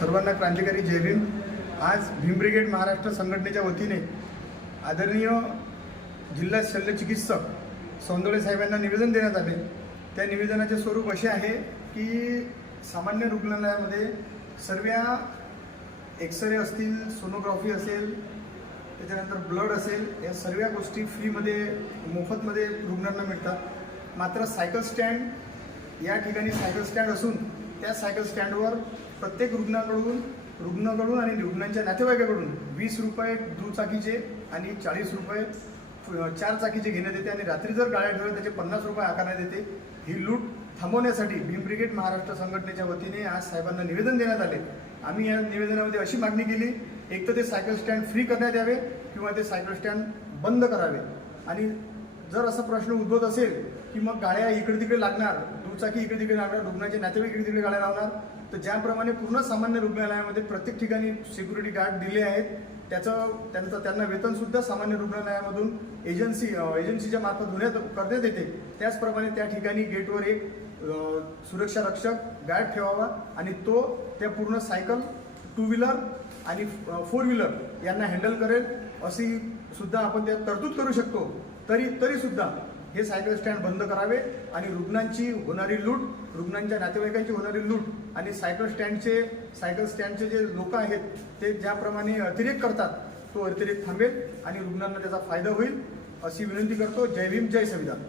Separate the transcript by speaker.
Speaker 1: सर्वांना क्रांतिकारी जय भीम. आज भीम ब्रिगेड महाराष्ट्र संघटनेच्या वतीने आदरणीय जिल्हा शल्यचिकित्सक सौंदळे साहेबांना निवेदन देण्यात आले. त्या निवेदनाचे स्वरूप असे आहे की सामान्य रुग्णालयामध्ये सर्व एक्सरे असतील सोनोग्राफी असेल त्याच्यानंतर ब्लड असेल या सर्व गोष्टी फ्रीमध्ये मोफतमध्ये रुग्णांना मिळतात. मात्र सायकल स्टँड या ठिकाणी सायकल स्टँड असून त्या सायकल स्टँडवर प्रत्येक रुग्णाकडून रुग्णाकडून आणि रुग्णांच्या नातेवाईकाकडून वीस रुपये दुचाकीचे आणि चाळीस रुपये चार चाकीचे घेण्यात येते आणि रात्री जर गाड्या ठेवल्या त्याचे पन्नास रुपये आकारण्यात येते. ही लूट थांबवण्यासाठी भीम ब्रिगेड महाराष्ट्र संघटनेच्या वतीने आज साहेबांना निवेदन देण्यात आले. आम्ही या निवेदनामध्ये अशी मागणी केली एक तर ते सायकल स्टँड फ्री करण्यात यावे किंवा ते सायकल स्टँड बंद करावे. आणि जर असा प्रश्न उद्भवत असेल की मग गाड्या इकडे तिकडे लागणार दुचाकी इकडे तिकडे लागणार रुग्णाचे नातेवाईक इकडे तिकडे गाड्या लावणार. तर ज्याप्रमाणे पूर्ण सामान्य रुग्णालयामध्ये प्रत्येक ठिकाणी सिक्युरिटी गार्ड दिले आहेत त्याचं त्यांचं त्यांना वेतनसुद्धा सामान्य रुग्णालयामधून एजन्सी एजन्सीच्या मार्फत होण्यात करण्यात येते. त्याचप्रमाणे त्या ठिकाणी गेटवर एक सुरक्षा रक्षक गार्ड ठेवावा आणि तो त्या पूर्ण सायकल टू व्हीलर आणि फोर व्हीलर यांना हँडल करेल. अशी सुद्धा आपण त्यात तरतूद करू शकतो. तरी तरीसुद्धा हे सायकल स्टँड बंद करावे आणि रुग्णांची होणारी लूट रुग्णांच्या नातेवाईकांची होणारी लूट आणि सायकल स्टँडचे सायकल स्टँडचे जे लोक आहेत ते ज्याप्रमाणे अतिरेक करतात तो अतिरेक थांबेल आणि रुग्णांना त्याचा फायदा होईल अशी विनंती करतो. जय भीम जय संविधान.